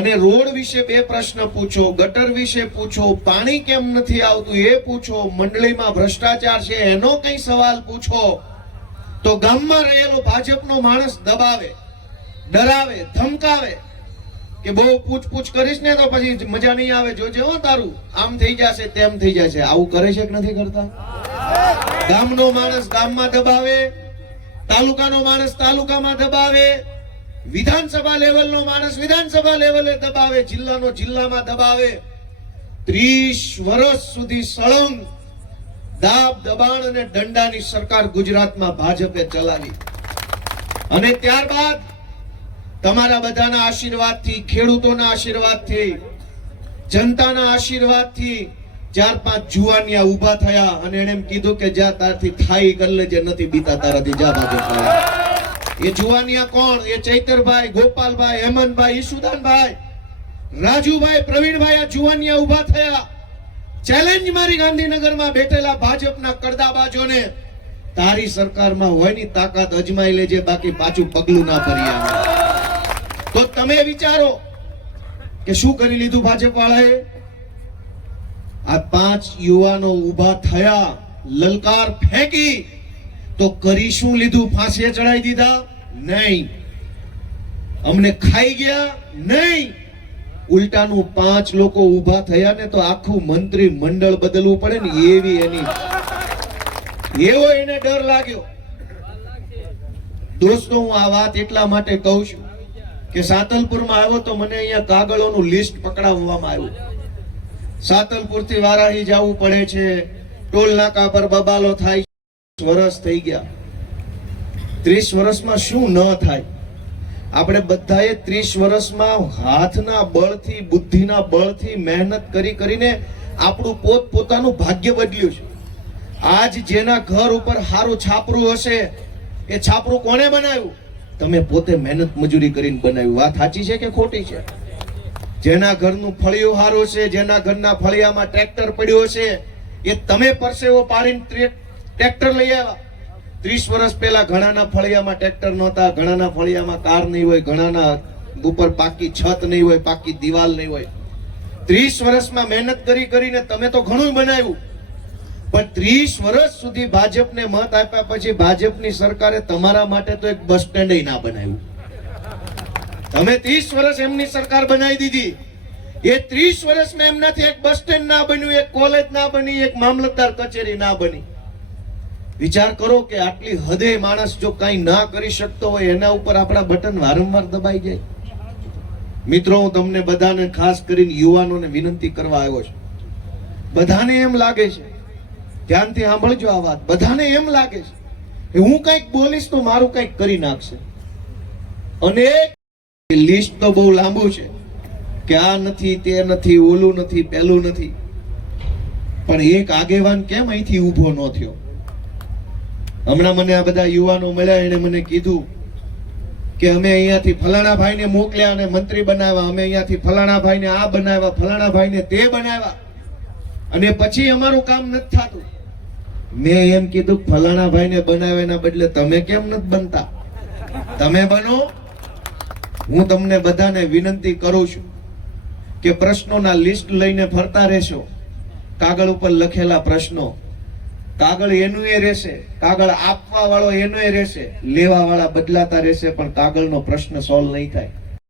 અને રોડ વિશે બે પ્રશ્ન પૂછો, ગટર વિશે પૂછો, પાણી કેમ નથી આવતું એ પૂછો, મંડળીમાં ભ્રષ્ટાચાર છે એનો કઈ સવાલ પૂછો, તો ગામમાં રહેલો ભાજપનો માણસ દબાવે, ડરાવે, ધમકાવે કે બહુ પૂછપૂછ કરીશ ને તો પછી મજા નહીં આવે, જોજે હો તારું, આમ થઈ જશે, તેમ થઈ જશે. આવું કરે છે કે નથી કરતા? ગામનો માણસ ગામમાં દબાવે, તાલુકાનો માણસ તાલુકામાં દબાવે વિધાનસભા લેવલનો માણસ વિધાનસભા લેવલે દબાવે, જિલ્લાનો જિલ્લામાં દબાવે. ત્રીસ વર્ષ સુધી સળંગ, દાબ, દબાણ અને દંડાની સરકાર ગુજરાતમાં ભાજપે ચલાવી. અને ત્યારબાદ તમારા બધાના આશીર્વાદથી, ખેડૂતોના આશીર્વાદથી, જનતાના આશીર્વાદથી ચાર પાંચ જુવાનિયા ઊભા થયા અને એણે એમ કીધું કે જા તારથી થાય કર લેજે નથી બીતા, તારાથી જા ભાજપ એ જુવાનિયા કોણ? એ ચૈતરભાઈ, ગોપાલભાઈ, હેમંતભાઈ ઈસુદાનભાઈ રાજુભાઈ, પ્રવીણભાઈ આ જુવાનિયા ઊભા થયા. ચેલેન્જ મારી ગાંધીનગરમાં બેઠેલા ભાજપના કરદાબાજોને. તારી સરકારમાં હોય તાકાત અજમાઈ લેજે, બાકી પાછું પગલું ના ભરી આવે. તો તમે વિચારો કે શું કરી લીધું ભાજપ વાળાએ આ પાંચ યુવાનો ઊભા થયા, લલકાર ફેંકી તો કરી શું લીધું? ફાંસીએ ચડાવી દીધા? નહીં. અમને ખાઈ ગયા? નહીં. ઉલટાનું પાંચ લોકો ઊભા થયા ને તો આખું મંત્રી મંડળ બદલવું પડે ને એવી એની. એવો એને ડર લાગ્યો. દોસ્તો, હું આ વાત એટલા માટે કહું છું કે સાતલપુરમાં આવ્યો તો મને અહીંયા કાગળોનું લિસ્ટ પકડાવવામાં આવ્યું. સાતલપુરથી વારાહી જવું પડે છે. ટોલ નાકા પર બબાલો થાય વર્ષ થઈ ગયા. ત્રીસ વર્ષમાં શું ન થાય? આપણે બધાએ ત્રીસ વર્ષમાં હાથના બળથી, બુદ્ધિના બળથી મહેનત કરી કરીને આપણું પોત પોતાનું ભાગ્ય બદલ્યું છે. આજ જેના ઘર ઉપર સારું છાપરું હશે, એ છાપરું કોણે બનાવ્યું? તમે પોતે મહેનત મજૂરી કરીને બનાવ્યું. વાત સાચી છે કે ખોટી છે? જેના ઘરનું ફળિયું સારું છે, જેના ઘરના ફળિયામાં ટ્રેક્ટર પડ્યો છે એ તમે પરસેવો પાડીને ટ્રેક્ટર લઈ આવ્યા. ત્રીસ વર્ષ પહેલા ઘણાના ફળિયામાં ટ્રેક્ટર નહોતા, ઘણાના ફળિયામાં કાર નહીં હોય, ઘણાના ઉપર પાકી છત નહીં હોય, પાકી દિવાલ નહીં હોય. ત્રીસ વર્ષમાં મહેનત કરી કરીને તમે તો ઘણું બનાવ્યું. પણ ત્રીસ વર્ષ સુધી ભાજપને મત આપ્યા પછી ભાજપની સરકારે તમારા માટે તો એક બસ સ્ટેન્ડ ના બનાવ્યું. તમે ત્રીસ વર્ષ એમની સરકાર બનાવી દીધી. એ ત્રીસ વર્ષમાં એમનાથી એક બસ સ્ટેન્ડ ના બન્યું, એક કોલેજ ના બની, એક મામલતદાર કચેરી ના બની. વિચાર કરો કે આટલી હદે માણસ જો કઈ ના કરી શકતો હોય, એના ઉપર આપણા બટન વારંવાર દબાઈ જાય. મિત્રો, હું તમને બધાને ખાસ કરીને યુવાનોને વિનંતી કરવા આવ્યો છું. બધાને એમ લાગે છે, ધ્યાનથી સાંભળજો આ વાત, બધાને એમ લાગે છે કે હું કંઈક બોલીશ તો મારું કંઈક કરી નાખશે. અને લિસ્ટ તો બહુ લાંબુ છે કે આ નથી, તે નથી, ઓલું નથી, પેલું નથી. પણ એક આગેવાન કેમ અહીંથી ઊભો ન થયો? હમણાં મને આ બધા યુવાનો મળ્યા એને મને કીધું કે અમે અહીંયાથી ફલાણા ભાઈને મોકલ્યા અને મંત્રી બનાવ્યા. અમે અહીંયાથી ફલાણા ભાઈને આ બનાવ્યા ફલાણા ભાઈને તે બનાવ્યા. અને પછી અમારું કામ નથી થતું. મેં એમ કીધું ફલાણા ભાઈને બનાવ્યાના બદલે તમે કેમ નથી બનતા? તમે બનો. હું તમને બધાને વિનંતી કરું છું કે પ્રશ્નોના લિસ્ટ લઈને ફરતા રહેશો. કાગળ ઉપર લખેલા પ્રશ્નો કાગળ એનું એ રહેશે, કાગળ આપવા વાળો એનો એ રહેશે લેવા વાળા બદલાતા રહેશે, પણ કાગળનો પ્રશ્ન સોલ્વ નહીં થાય.